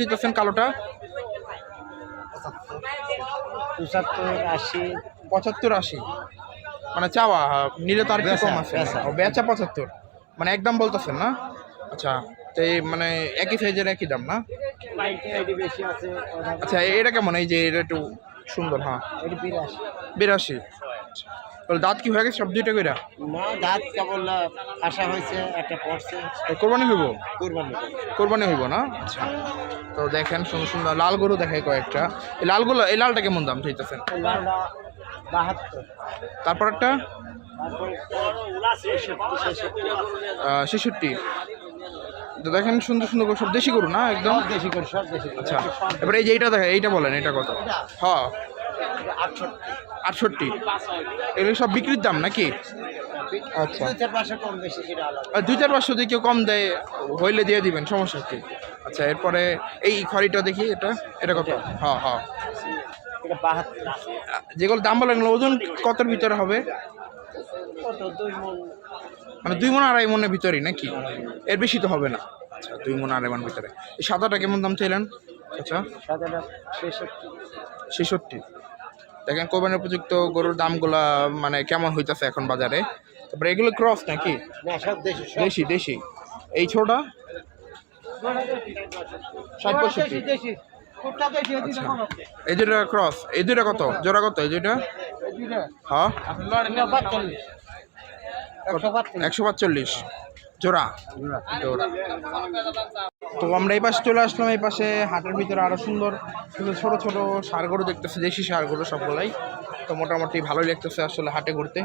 দিতেছেন কালোটা? পঁচাত্তর আশি। পঁচাত্তর আশি। মানে চাওয়া নিলে তো আর কম আছে। বেচা। পঁচাত্তর। মানে একদম বলতেছেন না? আচ্ছা তো এই মানে একই সাইজের একই দাম না? আচ্ছা এটা কেমন? এই যে এটা একটু সুন্দর হ্যাঁ। বিরাশি। বিরাশি। দাঁত কি হয়ে গেছে? সব দুইটা কইরা? না দাঁত কেবল আশা হয়েছে একটা পড়ছে। কোরবানি হইব? কোরবানি। কোরবানি হইব না? আচ্ছা। তো দেখেন সুন্দর সুন্দর লাল গরু দেখায় কয়েকটা। এই লালগুলো এই লালটা কেমন দাম চাইতেছেন? তারপর একটা? ছেষট্টি। দেখেন সুন্দর সুন্দর গরু সব দেশি গরু না একদম? দেশি গরু সব দেশি আচ্ছা। এবারে এই যে এইটা দেখেন এইটা বলেন এটা কত? হ্যাঁ আটষট্টি। আটষট্টি। এগুলো সব বিক্রির দাম নাকি? আচ্ছা। দুই চার পাঁচশো যদি কেউ কম দেয় হইলে দিয়ে দিবেন সমস্যা কি? আচ্ছা এরপরে এই খড়িটা দেখি এটা? এটা কত? হ্যাঁ হ্যাঁ। যেগুলো দাম বলেন ওজন কতর ভিতরে হবে? মন। মানে দুই মন আড়াই মনের ভিতরেই নাকি? এর বেশি তো হবে না। আচ্ছা দুই মন আড়াই মন ভিতরে। এই সাদাটা কেমন দাম চাইলেন? আচ্ছা। সাদাটা ছেষট্টি। ছেষট্টি। দেখেন কোরবানির উপযুক্ত গরুর দামগুলা মানে কেমন হইতাছে এখন বাজারে? তারপরে এগুলো ক্রস নাকি? দেশি দেশি এই ছোটা? ষাট পঁয়ষট্টি। আচ্ছা। এই দুটা ক্রস এই দুটা কত? জোড়া কত? এই দুটা হ্যাঁ? একশো পাঁচচল্লিশ। জোড়া। জোড়া। তো আমরা এই পাশে চলে আসলাম এই পাশে হাটের ভিতরে আরও সুন্দর সুন্দর ছোট ছোট সার গরু দেখতেছে দেশি সার গরু সবগুলাই। তো মোটামুটি ভালোই লাগতেছে আসলে হাটে ঘুরতে।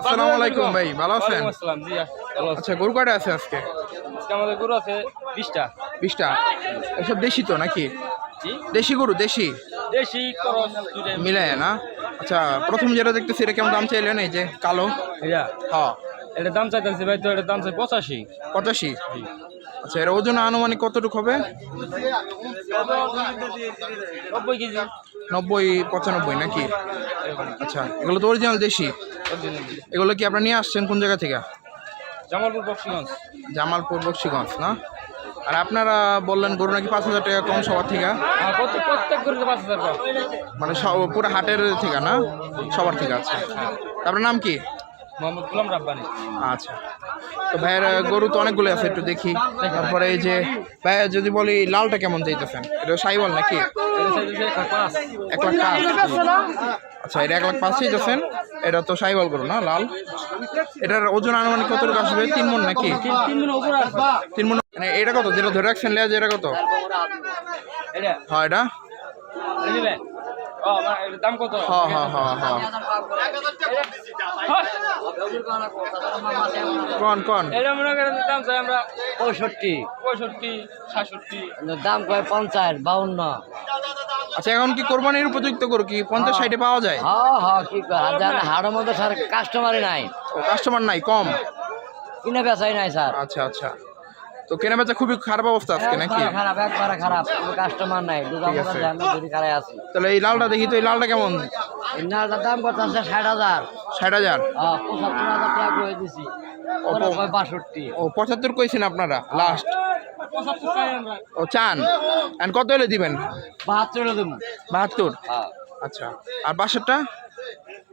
আসসালামু আলাইকুম ভাই ভালো আছেন? আচ্ছা গরু কয়টা আছে আজকে? আমাদের গরু আছে বিশটা। বিশটা? এসব দেশি তো নাকি? দেশি গরু দেশি? দেশি মিলায় না? আচ্ছা প্রথম যেটা দেখতেছি এটা কেমন দাম চাইলেন এই যে কালো? হ্যাঁ। এটা দাম চাইতেছি ভাই তো এটার দাম চাই পঁচাশি। পঁচাশি? আচ্ছা এর ওজন আনুমানিক কতটুকু হবে? নব্বই কেজি। নব্বই পঁচানব্বই নাকি? আচ্ছা এগুলো তো অরিজিনাল দেশি। এগুলো কি আপনারা নিয়ে আসছেন কোন জায়গা থেকে? জামালপুর বক্সিগঞ্জ। জামালপুর বক্সিগঞ্জ না? আর আপনারা বললেন গরু নাকি পাঁচ হাজার টাকা কম সবার থেকে? প্রত্যেক প্রত্যেক গরুতে পাঁচ হাজার মানে সব পুরো হাটের থেকে না? সবার থেকে আছে আপনার নাম কি? মোহাম্মদ গুলাম রাব্বানি। আচ্ছা। তো ভাইয়ের গরু তো অনেকগুলো আছে একটু দেখি। তারপরে এই যে ভাইয়া যদি বলি লালটা কেমন চাইতেছেন এটা সাইওয়াল নাকি? এক লাখ পাঁচ। আচ্ছা এটা এক লাখ পাঁচ চাইতেছেন এটা তো সাইওয়াল গরু না লাল? এটার ওজন আনুমানিক কতটুকু আসবে? তিন মন নাকি? তিন মন মানে এটা কত? যেটা ধরে রাখছেন লেজ এটা কত? হ্যাঁ এটা? দাম কত? হ্যাঁ হ্যাঁ হ্যাঁ হ্যাঁ। কন কন? এটা মনে করেন দাম চাই আমরা পঁয়ষট্টি। পঁয়ষট্টি সাতষট্টি। দাম কয় পঞ্চাশ বাউন্ন। আচ্ছা এখন কি কোরবানির উপযুক্ত কি পঞ্চাশ ষাটে পাওয়া যায়? হ্যাঁ হ্যাঁ কি হাড়ের মধ্যে স্যার কাস্টমারই নাই। কাস্টমার নাই কম? কিনে বেচাই নাই স্যার। আচ্ছা আচ্ছা। তো কেনা বেচা খুবই খারাপ অবস্থা আজকে নাকি? খারাপ একবারে খারাপ। কোনো কাস্টমার নাই। আছে। মধ্যে আমি যদি খারাই আছি। তাহলে এই লালটা দেখি তো এই লালটা কেমন? এই লালটার দাম কত আছে ষাট হাজার। ষাট হাজার? হ্যাঁ, পঁচাত্তর হাজার টাকা করে দিছি। ও, ওরা প- কয় বাষট্টি? ও পঁচাত্তর কইছেন আপনারা লাস্ট আমরা ও চান? আর কত হলে দিবেন? বাহাত্তর দেবো। বাহাত্তর? হ্যাঁ। আচ্ছা। আর বাসারটা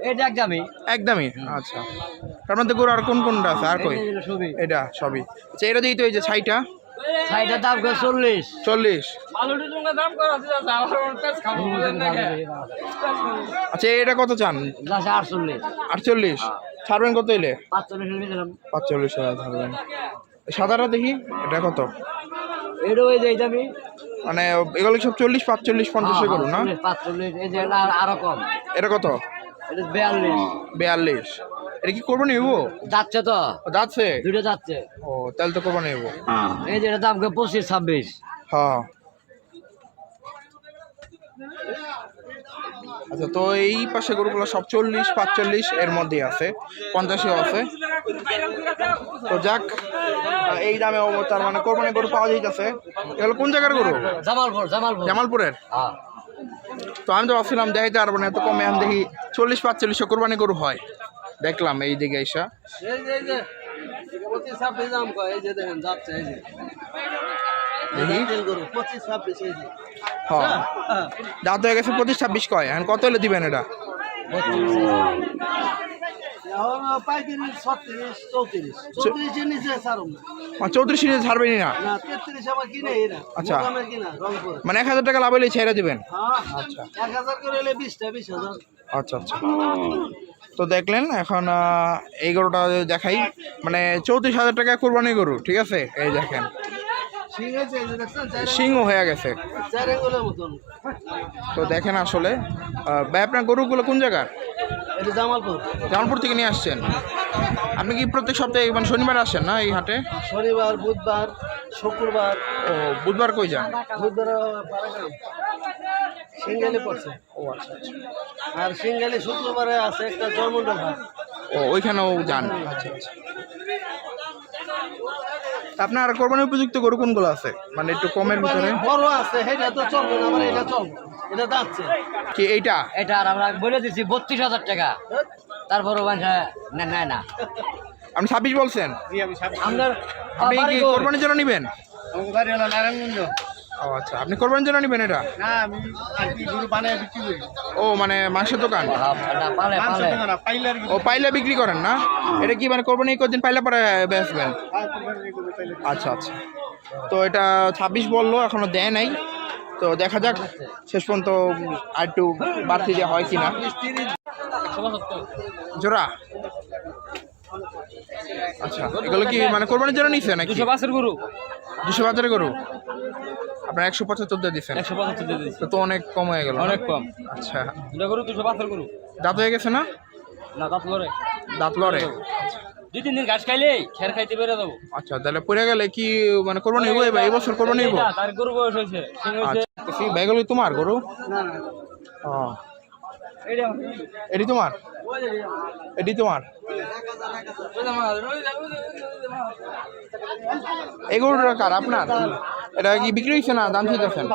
এটা একদমই। একদমই? আচ্ছা। তার মধ্যে গরু আর কোন কোনটা আছে? আর কই? এটা সবই। আচ্ছা এটা দিই তো এই যে ছাইটা? ষাটের দাম করে চল্লিশ। চল্লিশ? আচ্ছা এটা কত চান? আটচল্লিশ। আটচল্লিশ। ছাড়বেন কত এলে? পাঁচচল্লিশ হাজার ছাড়বেন। সাদাটা দেখি এটা কত? এটা ওই যে আমি মানে এগুলো সব চল্লিশ পাঁচচল্লিশ পঞ্চাশে হ্যাঁ, করুন না? পাঁচচল্লিশ আর- কম। এটা কত? বিয়াল্লিশ। বিয়াল্লিশ। এটা কি করব নিবো? যাচ্ছে তো। যাচ্ছে? দুটো যাচ্ছে। ও তাহলে তো করব নিবো। এই যে এটা দাম পঁচিশ ছাব্বিশ। হ্যাঁ। আচ্ছা তো এই পাশে গরুগুলো সব চল্লিশ পাঁচচল্লিশ এর মধ্যেই আছে। পঞ্চাশেও আছে। তো যাক এই দামে তার মানে কোরবানি গরু পাওয়া যাইতেছে। এগুলো কোন জায়গার গরু? জামালপুর জামালপুর। জামালপুরের? হ্যাঁ। তো আমি তো ভাবছিলাম দেখাইতে পারব না এত কমে আমি দেখি চল্লিশ পাঁচচল্লিশশো কোরবানি গরু হয়। দেখলাম এই দিকে এসা। হ্যাঁ দাঁত হয়ে গেছে পঁচিশ ছাব্বিশ কয় এখন কত হলে দিবেন এটা? চৌত্রিশ। নিচে না? ছাড়বেনই আচ্ছা। মানে এক হাজার টাকা লাভ হলে ছেড়ে দিবেন? হ্যাঁ বিশ হাজার। আচ্ছা আচ্ছা। তো দেখলেন এখন এই গরুটা দেখাই। মানে চৌত্রিশ হাজার টাকা কোরবানি গরু ঠিক আছে? এই দেখেন। সিংহ হয়ে গেছে। তো দেখেন আসলে ভাই আপনার গরুগুলো কোন জায়গার? জামালপুর। জামালপুর থেকে নিয়ে আসছেন? আপনি কি প্রত্যেক সপ্তাহে মানে শনিবার আসেন না এই হাটে? শনিবার বুধবার শুক্রবার। ও বুধবার কই যান? বুধবার সিঙ্গালি পড়ছে। ও আচ্ছা আচ্ছা। আর সিঙ্গালি শুক্রবারে আছে একটা জয়মন্ডল হাট ও ওইখানেও যান। আচ্ছা আচ্ছা। আপনার কোরবানি উপযুক্ত গরু কোনগুলো আছে? মানে একটু কমের ভিতরে। বড় আছে সেটা তো চলবে না আমার এটা চলবে। এটা যাচ্ছে। কি এইটা? এটা আর আমরা বলে দিছি বত্রিশ হাজার টাকা। তারপরও মানুষ নেয় না আপনি ছাব্বিশ বলছেন? আপনার আপনি কি কোরবানির জন্য নেবেন? নারায়ণগঞ্জ। ও আচ্ছা। আপনি কোরবানির জন্য নেবেন এটা? না আমি আর কি গরু বানিয়ে বিক্রি করি। ও মানে মাংসের দোকান? কি ও পাইলে বিক্রি করেন না? এটা কি মানে কোরবানি কদিন পাইলে পরে বেচবেন? পাইলে। আচ্ছা আচ্ছা। তো এটা ছাব্বিশ বলল এখনও দেয় নাই। তো দেখা যাক শেষ পর্যন্ত আর একটু বাড়তি দেওয়া হয় কিনা। জোড়া? আচ্ছা এগুলো কি মানে কোরবানির জন্য নিছে নাকি? দুশো পাঁচের গরু। দুশো বাজারে গরু? আপনার একশো পঁচাত্তর দিয়ে দিচ্ছেন একশো পঁচাত্তর দিয়ে দিয়েছি। তো অনেক কম হয়ে গেল অনেক কম। আচ্ছা। দুটা গরু দুশো পাঁচের গরু। দাঁত হয়ে গেছে না? না দাঁত লড়ে। দাঁত লড়ে? দুই তিন দিন ঘাস খাইলে খের খাইতে বেরো দেবো আচ্ছা তাহলে পড়ে গেলে কি মানে কোরবানি হইব এবার এই বছর কোরবানি হইব এইটা, তার গরু বয়স হয়েছে। আচ্ছা ব্যাগগুলো তোমার গরু? না না। ও। এটি তোমার? এটি তোমার? গরুটা কার? আপনার? এটা কি বিক্রি হয়েছে না দাম চাইতেছেন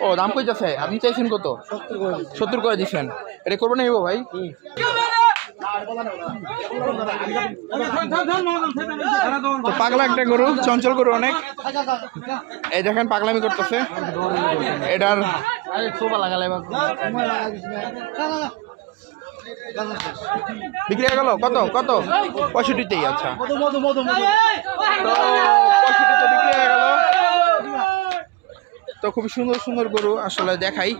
ও, দাম কইতেছে। আপনি চাইছেন কত? সত্তর করে দিচ্ছেন এটা করব না ভাই? পাগলা একটা গরু, চঞ্চল গরু অনেক। এই দেখেন পাগলামি করতেছে। এটার লাগালে বিক্রি হয়ে গেল? কত? কত? পঁয়ষট্টিতেই আচ্ছা। তো পঁয়ষট্টিতে বিক্রি হয়ে গেল। তো খুবই সুন্দর সুন্দর গরু আসলে দেখাই।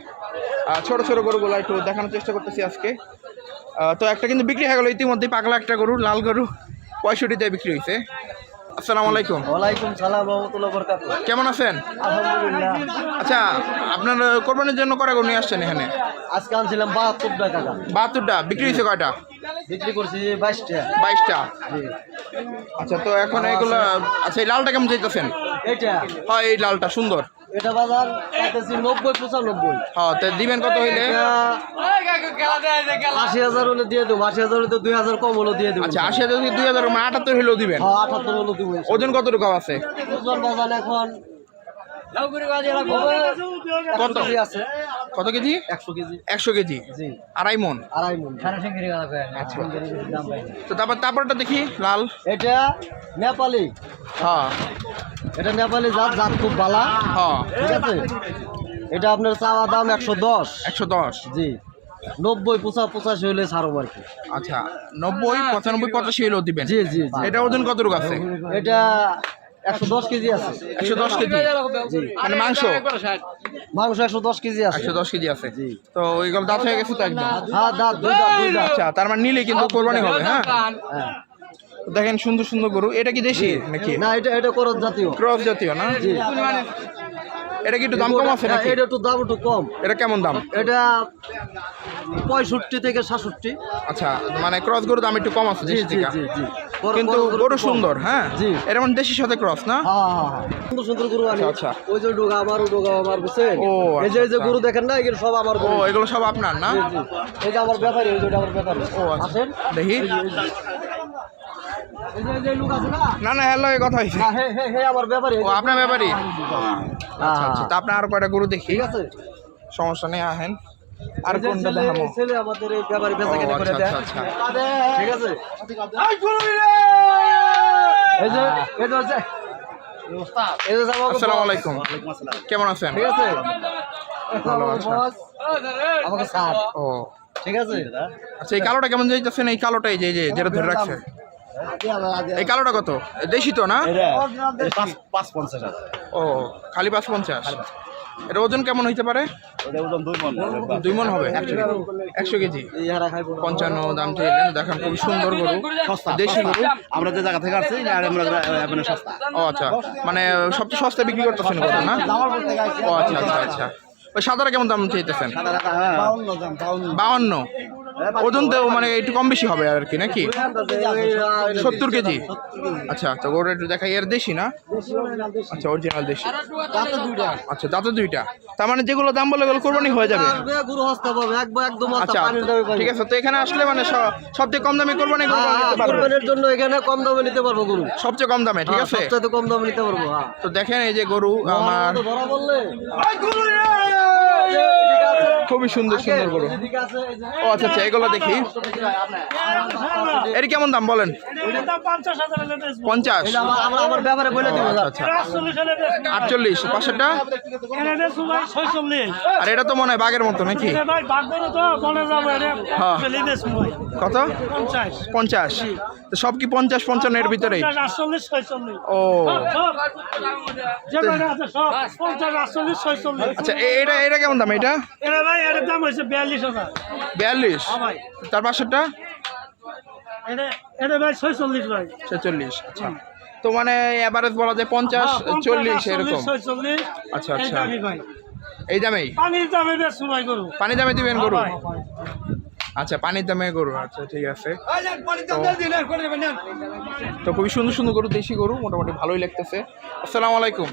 ছোট ছোট গরুগুলো একটু দেখানোর চেষ্টা করতেছি আজকে। তো একটা কিন্তু বিক্রি হয়ে গেল ইতিমধ্যেই পাগলা একটা গরু লাল গরু পঁয়ষট্টিতে বিক্রি হয়েছে। আসসালামু আলাইকুম। ওয়ালাইকুম সালাম রহমতুল্লাহ কেমন আছেন? আলহামদুলিল্লাহ। আচ্ছা আপনার কোরবানির জন্য কটা গরু নিয়ে আসছেন এখানে? আজকে আনছিলাম বাহাত্তর টাকা। বাহাত্তরটা বিক্রি হয়েছে কয়টা? বিক্রি করছি বাইশটা। বাইশটা? আচ্ছা তো এখন এগুলো আচ্ছা এই লালটা কেমন চাইতেছেন? এটা হয় এই লালটা সুন্দর। এটা বাজার নব্বই পঁচানব্বই। হ্যাঁ তো দিবেন কত হইলে? আশি হাজার হলে দিয়ে দেবো আশি হাজার হলে তো দুই হাজার কম হলো দিয়ে দেবো। আচ্ছা আশি হাজার দুই হাজার মানে আটাত্তর হইলেও দিবেন? হ্যাঁ আঠাত্তর হলো দেবো। ওজন কতটুকু আছে? ওজন বাজার এখন কত? আছে? কত কেজি? একশো কেজি। একশো কেজি? আড়াই মন? আড়াই মন। আচ্ছা। তো তারপর তারপরটা দেখি লাল। এটা নেপালি। হ্যাঁ। এটা নেপালি জাত জাত খুব বালা। হ্যাঁ। ঠিক আছে? এটা আপনার চাওয়া দাম একশো দশ। একশো দশ। জি। নব্বই পঁচা পঁচাশি হলে ছাড়ব আর কি। আচ্ছা। নব্বই পঁচানব্বই পঁচাশি হইলেও দিবেন। জি জি। এটা ওজন কতটুকু আছে? এটা একশো দশ কেজি আছে। একশো দশ কেজি। মানে মাংস? মাংস একশো দশ কেজি আছে। একশো দশ কেজি আছে। জি। তো দাঁত হয়ে গেছে তো একদম? হ্যাঁ দাঁত দুই দাঁত দুই দাঁত। আচ্ছা তার মানে নিলে কিন্তু কোরবানি হবে হ্যাঁ? হ্যাঁ। দেখেন সুন্দর সুন্দর গরু এটা কি দেশি নাকি? না এটা এটা করত জাতীয়। ক্রস জাতীয় না? জি। এটা কি একটু দাম কম আছে নাকি? এটা একটু দাম একটু কম। এটা কেমন দাম? এটা পঁয়ষট্টি থেকে সাতষট্টি। আচ্ছা মানে ক্রস গরুর দাম একটু কম আছে জি জি জি জি। কিন্তু বড় গরু সুন্দর হ্যাঁ? জি। এটা মানে দেশির সাথে ক্রস না? হ্যাঁ হ্যাঁ হ্যাঁ। সুন্দর সুন্দর গরু আনি। আচ্ছা, আচ্ছা। ওই যে ডোগা আমার ডোগা আমার বুঝছেন? ও, এই যে এই যে আচ্ছা, গরু দেখেন না এগুলো সব আমার ও এগুলো সব আপনার না? জি, জি। এই যে আমার ব্যাপারী ওই যে আমার ব্যাপারী। ও আচ্ছা। দেখি। না না না হ্যালো কথা হয়েছে হ্যাঁ, ও আপনার ব্যাপারই? আচ্ছা আচ্ছা হ্যাঁ। তা আপনার আর কয়টা গরু দেখি? ঠিক আছে। সমস্যা নেই আহেন। আর এই কোনটা দেখাবো? ছেলে আমাদের এই ব্যাপারী বেচা কেনা করে আচ্ছা, দেয়। আচ্ছা, ঠিক আছে। এই যে এই যে যাব আসসালামু আলাইকুম। কেমন আছেন? ঠিক আছে। ভালো আছেন আমাকে স্যার ও। ঠিক আছে। আচ্ছা এই কালোটা কেমন যাইতেছেন এই কালোটা এই যে এই যে যেটা ধরে রাখছে? এই কালোটা কত? দেশি তো না? ও খালি পাঁচ পঞ্চাশ। এটা ওজন কেমন হইতে পারে? দুই মন। হবে? একশো কেজি। পঞ্চান্ন দাম চাইলেন দেখেন খুব সুন্দর গরু। দেশি গরু। আমরা যে জায়গা থেকে আসছি মানে সস্তা। ও আচ্ছা। মানে সবচেয়ে সস্তায় বিক্রি করতেছেন গরু না? ও আচ্ছা আচ্ছা আচ্ছা। ওই সাদাটা কেমন দাম চাইতেছেন? বাউন্ন। ওজন তো মানে একটু কম বেশি হবে আর কি নাকি? সত্তর কেজি? আচ্ছা তো গরু একটু দেখাই এর দেশি না? আচ্ছা অরিজিনাল দেশি। আচ্ছা দাঁতে দুইটা। তার মানে যেগুলো দাম বলে গেলে কোরবানি হয়ে যাবে? আচ্ছা ঠিক আছে তো এখানে আসলে মানে সবচেয়ে কম দামে কোরবানি কোরবানির জন্য এখানে কম দামে নিতে পারব গরু। সবচেয়ে কম দামে ঠিক আছে? সবচেয়ে কম দামে নিতে পারব হ্যাঁ। তো দেখেন এই যে গরু আমার খুবই সুন্দর সুন্দর গরু। যে ও আচ্ছা আচ্ছা এগুলো দেখি। এর কেমন দাম বলেন? পঞ্চাশ। আমার আমার- আমার ব্যাপারে বলে আটচল্লিশ পাঁচশটা? আর এটা তো মনে হয় বাঘের মতো নাকি? হ্যাঁ। কত? পঞ্চাশ। তো সব কি পঞ্চাশ পঞ্চান্ন এর ভিতরেই? ও। আচ্ছা এটা এটা কেমন দাম এটা? বিয়াল্লিশ তার পাশেরটা? আচ্ছা। তো মানে এভারেজ বলা যায় পঞ্চাশ চল্লিশ এরকম। আচ্ছা আচ্ছা। এই দামেই? পানির দামে সময় করু পানি দামে দিবেন গরু? আচ্ছা পানির দামে গরু আচ্ছা ঠিক আছে। তো খুবই সুন্দর সুন্দর গরু দেশি গরু মোটামুটি ভালোই লাগতেছে। আসসালামু আলাইকুম।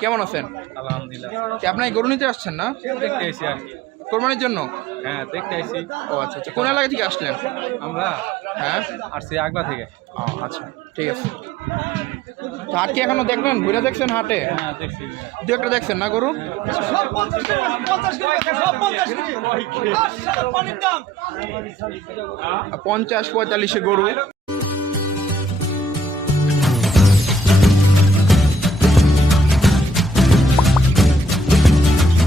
কেমন আছেন? আলহামদুলিল্লাহ। কি আপনি গরু নিতে আসছেন না? দেখতে এসি আর কি। কোরবানির জন্য? হ্যাঁ দেখতে এসি ও আচ্ছা আচ্ছা। কোন এলাকা থেকে আসলেন? আমরা হ্যাঁ? আসছি আগলা থেকে। ও আচ্ছা ঠিক আছে। হাট কি এখনও দেখবেন ঘুরে দেখছেন হাটে? হ্যাঁ দেখছি। দু একটা দেখছেন না গরু? পঞ্চাশ পঁয়তাল্লিশে গরু।